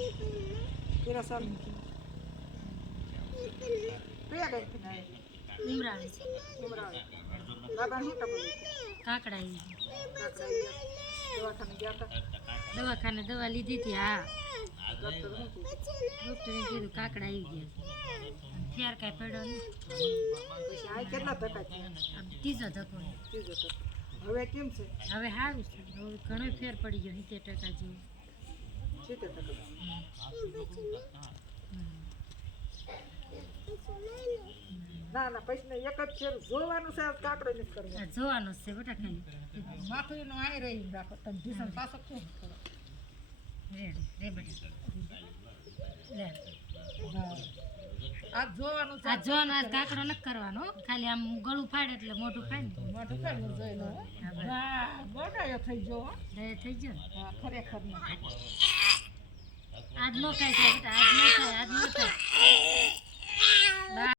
तेरा साल प्रिया गई थी ना ઉમરાળી છે उमरा दादा ही कब કાકડા આવી दवाखाने गया था દવાખાને દવા લીધી હતી હા डॉक्टर ने की ડૉક્ટરે કીધું કાકડા આવી ગયા ફેર કાંઈ પડ્યો નહીં પછી આ કેટલા ટકા છે આ ત્રીજો ધક્કો ત્રીજો ટકો હવે કેમ છે હવે સારું છે હવે ઘણો ફેર પડી ગયો 70% જેવું 70% ના ના પૈસા એક જ છે જોવાનું છે કાકડો નથી કરવો જોવાનું છે બેટા ખાલી માથું નો આઈ રહી રાખો તમે ભીષણ પાછો કેમ કરો રે બેટા લે આ જોવાનું છે આ જોવાનો આ કાકડો નથી કરવાનો ખાલી આમ ગળું ફાડે એટલે મોઢું ફાડે મોઢું કાઢવું જોઈ લો વાહ ગોટાયો થઈ ગયો ને થઈ ગયો ને હા ખરેખર આજ નો ખાય બેટા આજ નો ખાય